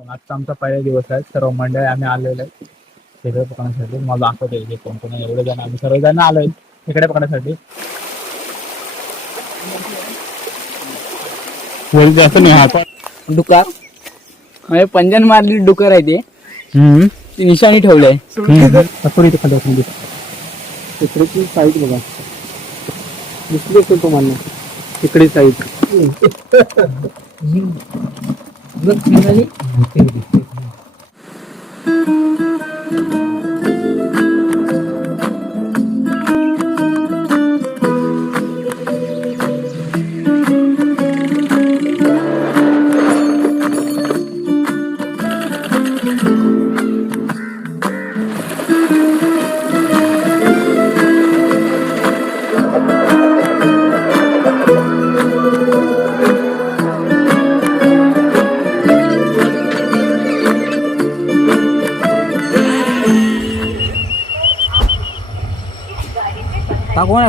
मग आजचा आमचा पहिला दिवस आहे. सर्व मंडळी आम्ही आलेलो आहे. खेकडे पकडण्यासाठी. मला दाखवते हे कोण कोण. एवढे जण आम्ही सर्वजण आलोय खेकडे पकडण्यासाठी. नाही हा डुकार. म्हणजे पंजन मारली डुकर आहे ते. हम्म. ती निशाणी ठेवलंय इथे खाली तिकडेची साईड बघा. दिसली असेल तुम्हाला. तिकडे साईड. हा कोण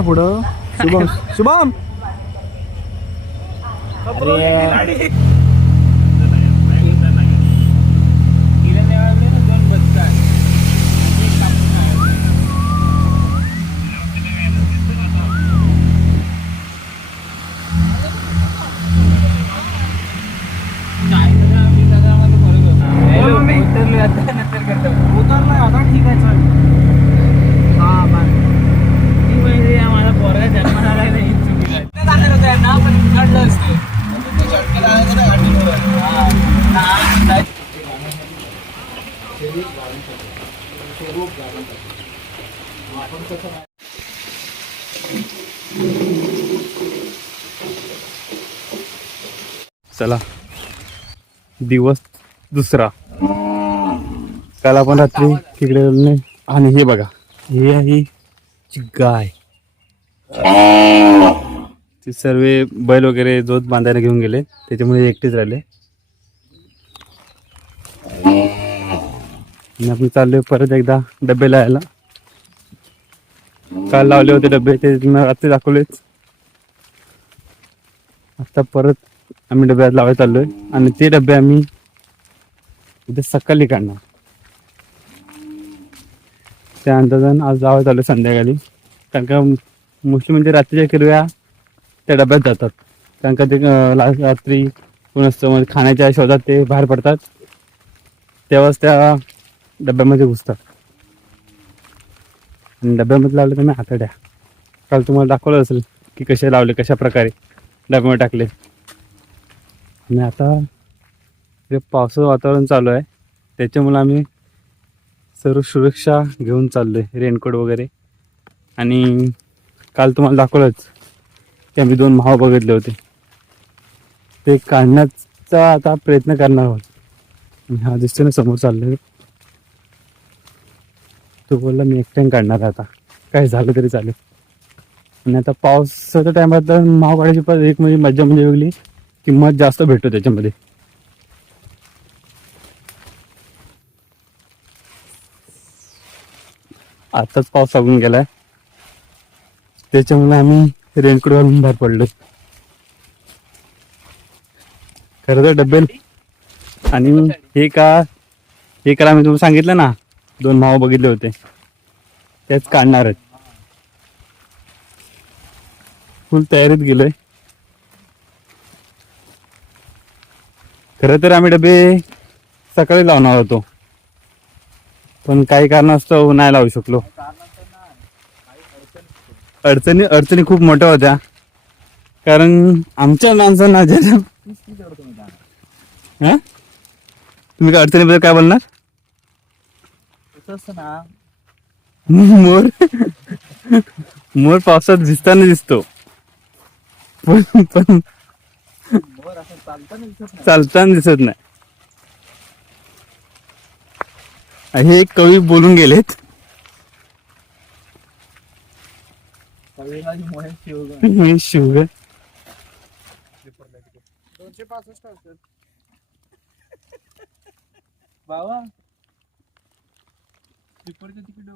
नाही पुढं? शुभम शुभम! चला. दिवस दुसरा. काल आपण रात्री तिकडे नाही. आणि हे बघा. हे आहे ची गाय. ते सर्व बैल वगैरे जोत बांधायला घेऊन गेले. त्याच्यामुळे एकटेच राहिले. आणि आपण चाललोय परत एकदा डबे लावायला काल लावले होते डबे ते तुम्हाला रात्री दाखवलेच आता परत आम्ही डब्यात लावायला चाललोय. आणि ते डबे आम्ही उद्या सकाळी काढणार. त्या अंदाजान आज लावायला चालू संध्याकाळी. कारण का मोस्टली म्हणजे रात्रीच्या किरव्या त्या डब्यात जातात. कारण का ते रात्री कोण असतं म्हणजे खाण्याच्या शोधात ते बाहेर पडतात. तेव्हाच त्या डब्यामध्ये घुसतात. आणि डब्यामध्ये लावलं तर मी हाताड्या? काल तुम्हाला दाखवलं असेल की कसे लावले कशा प्रकारे डब्यामध्ये टाकले. आणि आता जे पावसाचं वातावरण चालू आहे त्याच्यामुळे आम्ही सर्व सुरक्षा घेऊन चाललो आहे रेनकोट वगैरे. आणि काल तुम्हाला दाखवलंच की आम्ही दोन भाव बघितले होते. ते काढण्याचा आता प्रयत्न करणार आहोत. आणि हा दिसतो ना समोर आहे तो बोलला मी एकट्याने काढणार आता. काय झालं तरी चालेल. आणि आता पावसाच्या टायमात तर माव काढायची पण एक म्हणजे मज्जा म्हणजे वेगळी किंमत जास्त भेटतो त्याच्यामध्ये. आताच पाऊस लागून गेलाय. त्याच्यामुळे आम्ही रेनकोट घालून बाहेर पडलो खरं तर डबे आणि हे का हे करा मी तुम्हाला सांगितलं ना दोन भाव बघितले होते. तेच काढणार आहेत फुल तयारीत गेलोय. खरं तर आम्ही डबे सकाळी लावणार होतो. पण काही कारणास्तव नाही लावू शकलो. अडचणी अडचणी खूप मोठ्या होत्या. कारण आमच्या माणसांना जे हा? तुम्ही काय अडचणीबद्दल काय बोलणार? ना. मोर मोर पावसात दिसताना दिसतो. पण पण चालताना दिसत नाही. हे एक कवी बोलून गेलेत. मी शिवग दोनशे पासष्ट असतात. बाबा स्लीपरचं तिकीट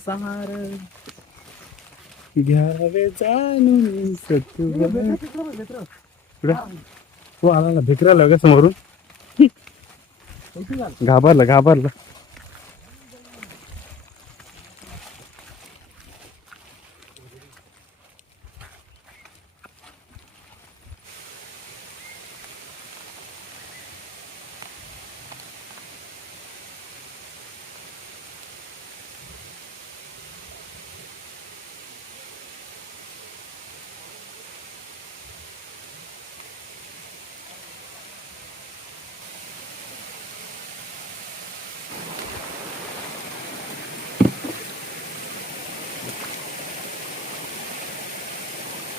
सार घ्यावे जाणून? तो आला ना भिकराला का समोरून? घाबरला घाबरला.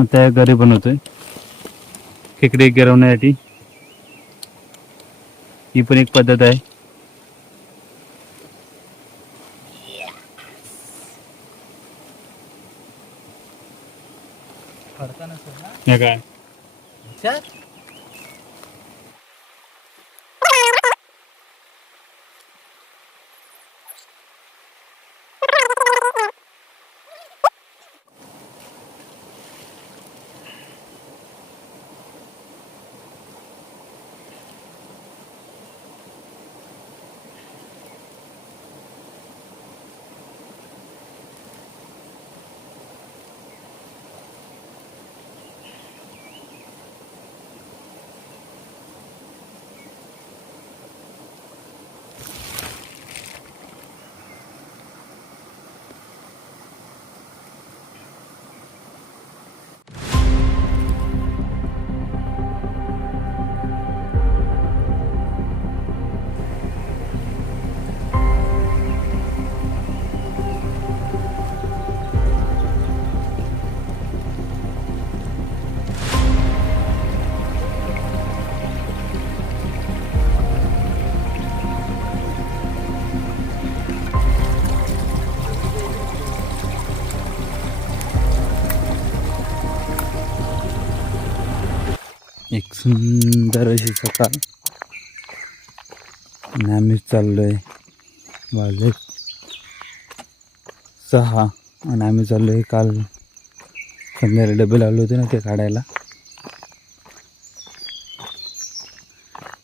आता घरी बनवतोय खेकडे गिरवण्यासाठी. ही पण एक पद्धत आहे. काय? सुंदर अशी सकाळ. आणि आम्ही चाललोय वाजले सहा. आणि आम्ही चाललोय काल संध्याकाळी डबे लावले होते ना ते काढायला.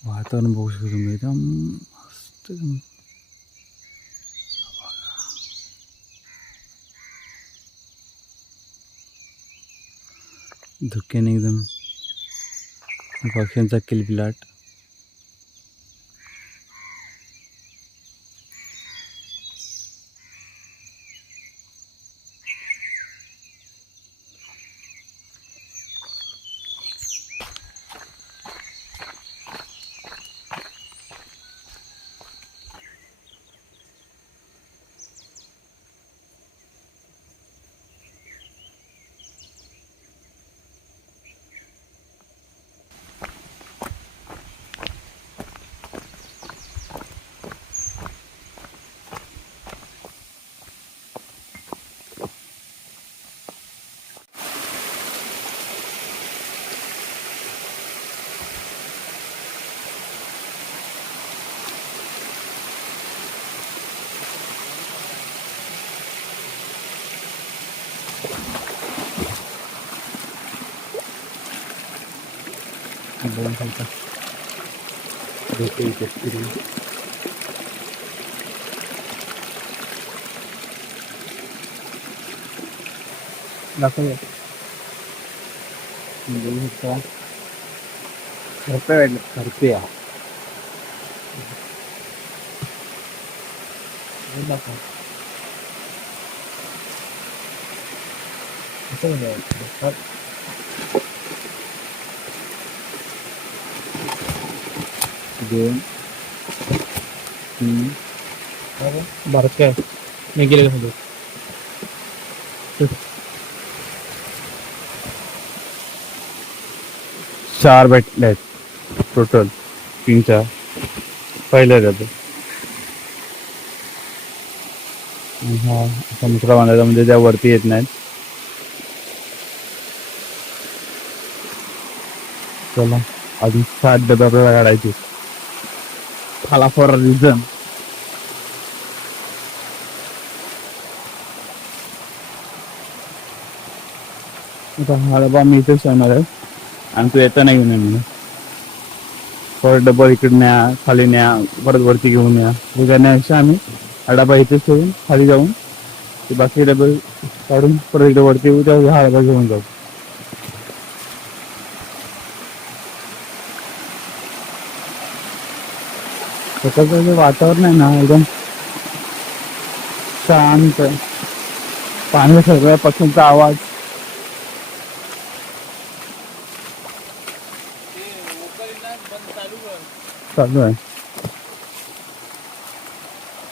वातावरण बघू शकतो तुम्ही एकदम मस्त धुक्याने एकदम पक्ष्यांचा किलबिलाट दोन खालचा भेटू इथे फिरून. दाखवूया बघू शकता रुपये वाढले करते या. हे दाखव असं म्हणजे दोन तीन भारत काय मी गेले समजा चार भेटले आहेत टोटल तीन चार पहिल्या डबे आणि हा दुसरा बांधायचा म्हणजे त्या वरती येत नाहीत चला अजून सात डबे आपल्याला काढायचे फाला फॉर रिझन आता हा डबा मी इथेच ठेवणार आहे आणि तू येता नाही घेऊन येणार परत डबल इकडे न्या खाली न्या परत वरती घेऊन या हे करण्यापेक्षा आम्ही हा डबा इथेच ठेवून खाली जाऊन ते बाकी डबे काढून परत इकडे वरती येऊ तेव्हा हा डबा घेऊन जाऊ सकाळचं जे वातावरण आहे ना एकदम शांत. पाणी सगळ्या पक्ष्यांचा आवाज. चालू आहे.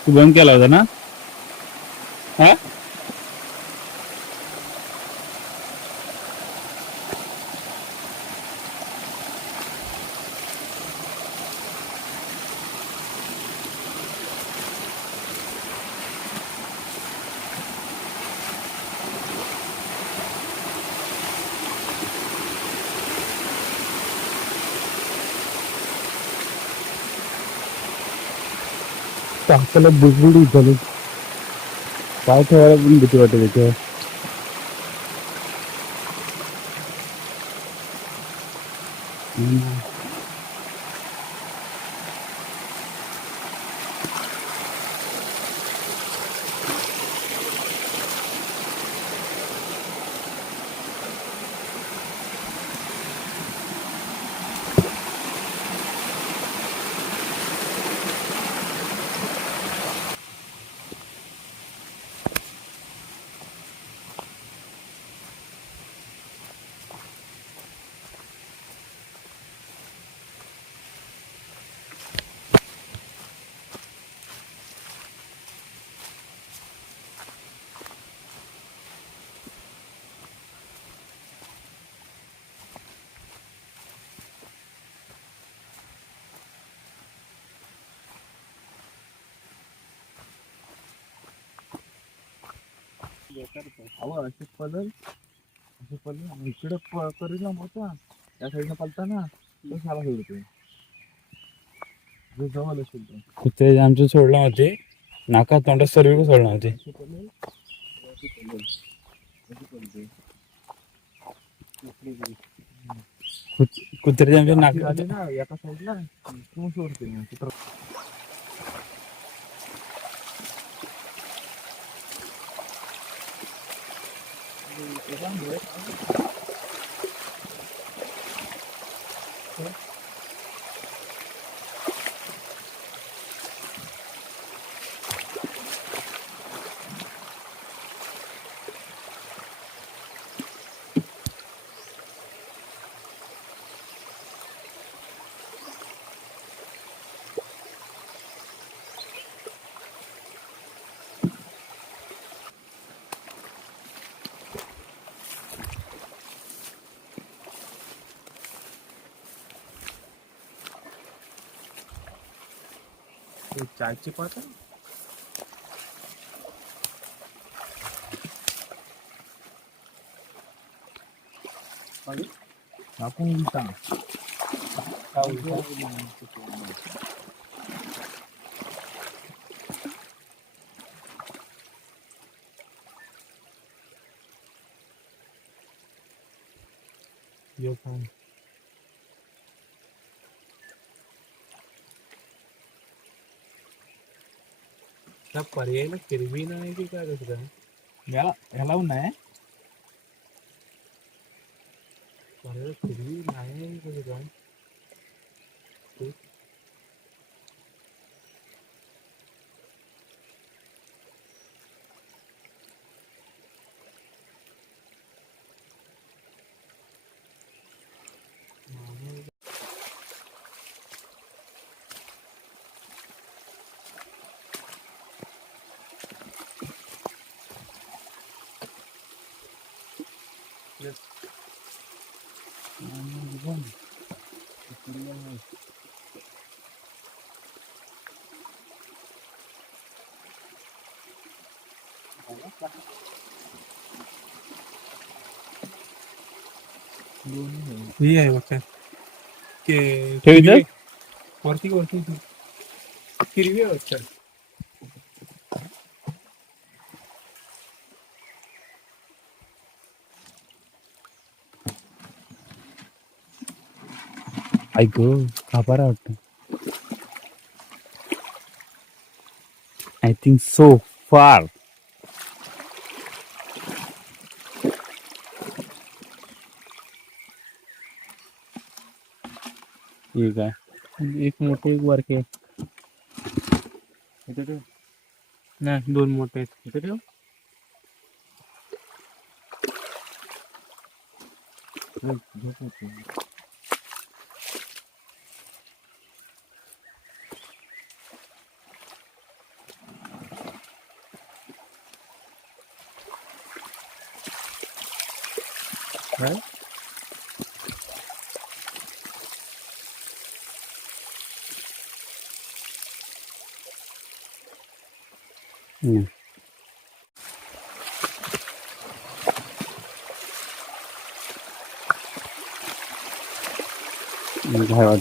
तू बंद केला होता ना? हा? टाकलं बुजबुडी झाली. काय ठेवायला पण भीती वाटते त्याच्यावर. अहो असे पदल असे आणि इकडे करू ना मोठा त्या साईडनं पलता ना तो साला सोडतोय जो जवळ असेल तो. कुत्रे आमचे सोडलं होते नाका तोंडात सर्व सोडलं होते कुत्रे आमच्या नाका एका साईडला तू सोडते Et suis très. ना तिथं चायची पात टाकून उलटा का उलटा यो काय పర్యాయం పెరిగినాయి కాదు కదా ఎలా ఎలా ఉన్నాయి ही आहे बघ ते? वरती वरती. हिरवी आहे बघ ऐक खाबारा वाटतं. आय थिंक सो फार ठीक आहे एक मोठे एक बारके. ठेव. नाही दोन मोठे आहेत. इथे ठेव. झोप होती. काय? हम्म. मग काय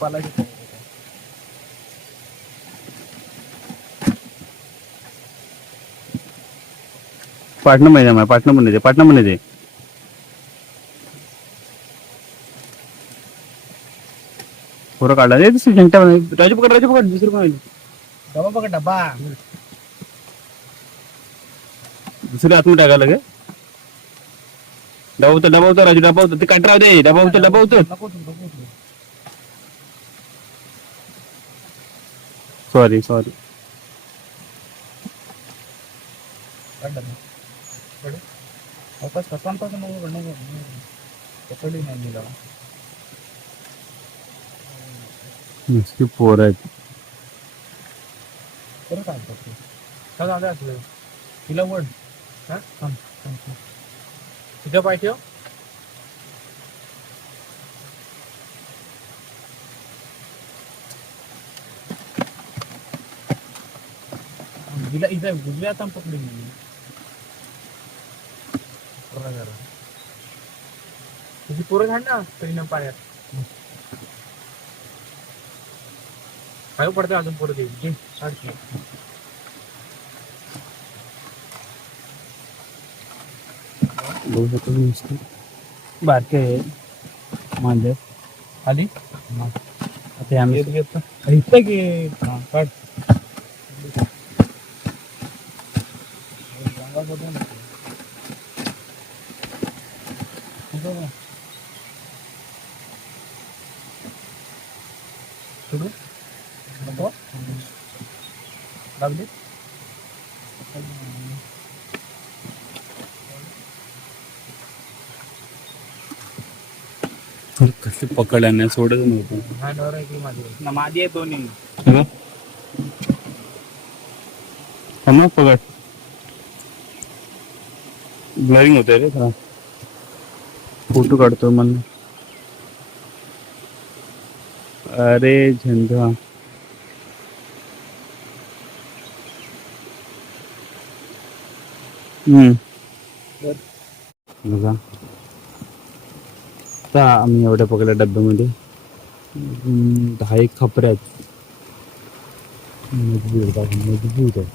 काय? पाटणं मला पाटणं येते पाटणं येते पोरं काढला रे दुसरी घंटा राजू पकड राजू पकड दुसरी कोण डबा बघा डबा. दुसरी आतमध्ये टाकायला गे डबा होतं डबा होतं राजू डबा होतं ते काट राहू दे डबा होतं डबा होतं नको तू नको तू सॉरी सॉरी काढ डबा कडे अवकाश कसा पासून नको नको पकडली नाही मी डबा नुसती पोरं आहेत परत काय करतो का झालं असलं तिला वड हा? थांब थांब थांब. तुझ्या पाय ठेव हिला इथे उजव्या हाताने पकडली मी बघा जरा तुझी पोरं घाल ना तरी ना पाण्यात काय पडते अजून पोरं देऊ सारखी बघू शकतो तुम्ही नुसतं. बारके आहे मांजर खाली आता आम्ही इथं घे हा, काढ सोडू नको लागली कसं पकडलं नाही सोडत नव्हतं. हा डर आहे की माझी? ना माझी आहे दोन्ही. मग पकड. ब्लरिंग होते रे जरा. फोटो काढतो मन अरे झंझा बघा. आता आम्ही एवढ्या पकडल्या डब्यामध्ये. दहा एक खपऱ्या आहेत. मजबूत आहे मजबूत आहे.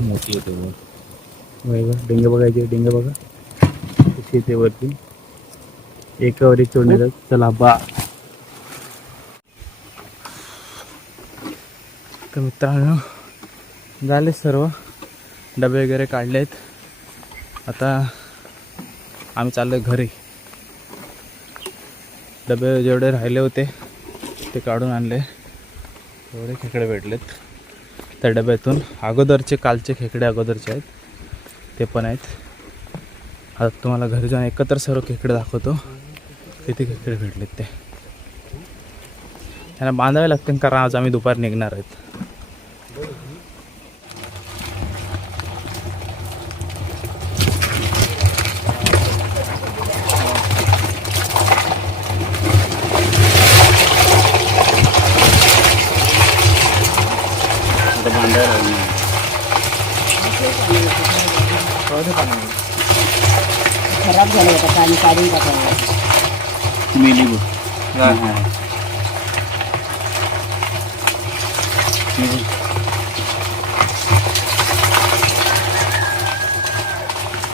मोठी येते डेंगे बघायचे डेंगे बघा. कशी येते वरती. एकावर एक चोडण्याचा चला बा. तर मित्रांनो. झाले सर्व. डबे वगैरे काढलेत. आता आम्ही चाललो घरी. डबे जेवढे राहिले होते ते काढून आणले. एवढे खेकडे भेटलेत. त्या डब्यातून अगोदरचे कालचे खेकडे अगोदरचे आहेत. ते पण आहेत. आता तुम्हाला घरी जाऊन एकत्र सर्व खेकडे दाखवतो. किती खेकडे भेटलेत ते. त्यांना बांधावे लागतील कारण आज आम्ही दुपारी निघणार आहेत आता बांधायला लागणार खराब झालं होतं पाणी काढून टाकावं मेली बघ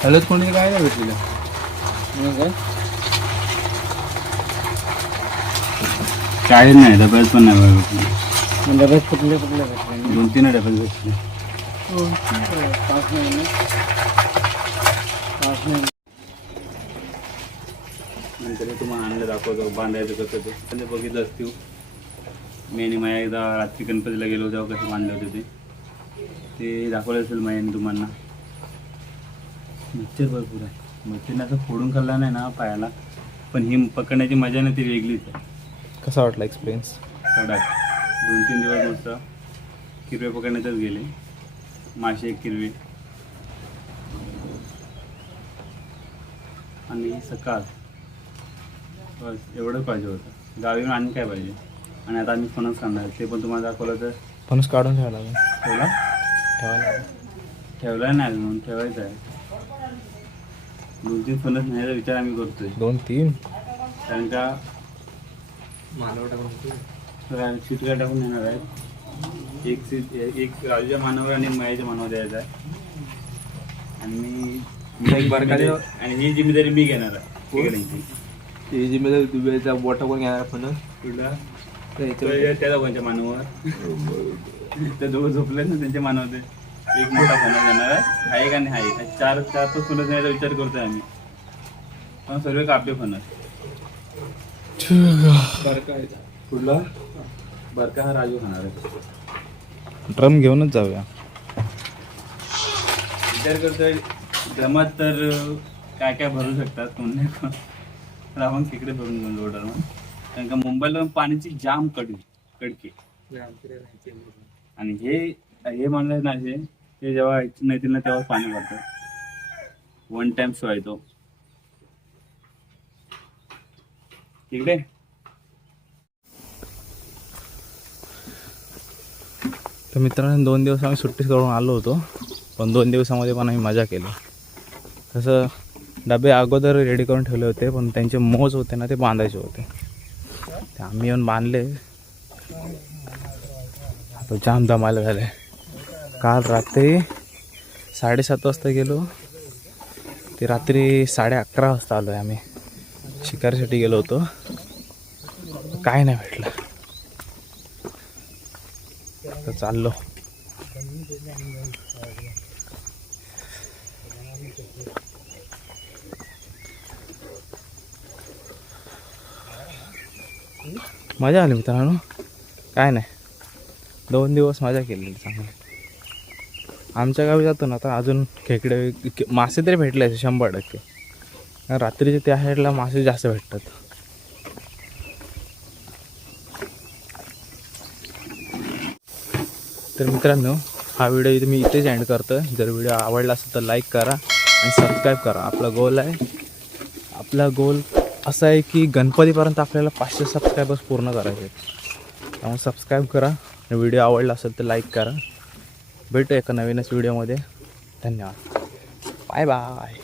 हळद कोणी काय नाही भेटलेलं काय काय नाही डब्यात पण नाही बघा भेटली. म्हणजे बस कुठले कुठले भेटले दोन तीन डब्यात भेटले पाऊस नाही ना? पाऊस नाही नंतर मी तुम्हाला आणलं दाखवतो बांधायचं कसं ते. पण बघितलं असतील. मी आणि माया एकदा रात्री गणपतीला गेलो तेव्हा कसं बांधले होते ते. ते दाखवलं असेल मायाने तुम्हाला. मच्छर भरपूर आहे. मच्छरने असं फोडून खाल्ला नाही ना पायाला. पण ही पकडण्याची मजा नाही ती वेगळीच आहे. कसा वाटला एक्सपिरियन्स कडक. दोन तीन दिवस मस्त. किरवे पकडण्यातच गेले. मासे किरवे. आणि सकाळ. बस एवढंच पाहिजे होतं. गावी आणि काय पाहिजे? आणि आता आम्ही फणस खाणार ते पण तुम्हाला दाखवलं तर. फणस काढून ठेवायला लागेल. ठेवला? ठेवायला ठेवला नाही अजून ठेवायचं आहे. दोन तीन फणस न्यायचा विचार आम्ही करतोय. दोन तीन कारण का? शिटका टाकून येणार आहेत एक सीट एक राजूच्या मानावर आणि मायाच्या मानावर द्यायचा आहे. आणि मी एक बारका देव. आणि ही जिम्मेदारी मी घेणार आहे. खेकड्यांची. ही जिम्मेदारी दुबईचा बोटा कोण घेणार पण कुठला? त्या त्या दोघांच्या मानावर. त्या दोघं ना त्यांच्या मानावर ते एक मोठा फणस घेणार आहे. हा हा एक असे चार चार पाच फणस न्यायचा विचार करतोय आम्ही. पण सर्व कापले फणस कुठला? बरका हा राजू खाणार आहे. ड्रम घेऊनच जाऊया. विचार करतोय. जमात तर काय काय भरू शकतात? कोण नाही कोण. तर आपण तिकडे भरून घेऊन मग कारण का मुंबईला पाण्याची जाम कडकी. कडकी आणि हे हे म्हणलं ना जे ते जेव्हा नाही ना तेव्हा पाणी भरतं. वन टाइम शो आहे तो. तिकडे तर मित्रांनो दोन दिवस आम्ही सुट्टी करून आलो होतो. पण दोन दिवसामध्ये पण आम्ही मजा केली. तसं डबे अगोदर रेडी करून ठेवले होते पण त्यांचे मोज होते ना ते बांधायचे होते. ते आम्ही येऊन बांधले. आता जाम धमाल झाले. काल रात्री साडेसात वाजता गेलो. ते रात्री साडे अकरा वाजता आलो आहे आम्ही. शिकारीसाठी गेलो होतो. काय नाही भेटलं. तर चाललो. मजा आली मित्रांनो. काय नाही. दोन दिवस मजा केलेली चांगली. आमच्या गावी जातो ना तर अजून खेकडे मासे तरी भेटले असे शंभर टक्के. रात्रीचे त्या साईडला मासे जास्त भेटतात. तर मित्रांनो हा व्हिडिओ इथे मी इथेच एंड करतो जर व्हिडिओ आवडला असेल तर लाईक करा आणि सबस्क्राईब करा. आपला गोल आहे आपला गोल असं आहे की गणपतीपर्यंत आपल्याला पाचशे सबस्क्रायबर्स पूर्ण करायचे आहेत. त्यामुळे सबस्क्राईब करा व्हिडिओ आवडला असेल तर लाईक करा. भेटू एका नवीनच व्हिडिओमध्ये धन्यवाद. Bye bye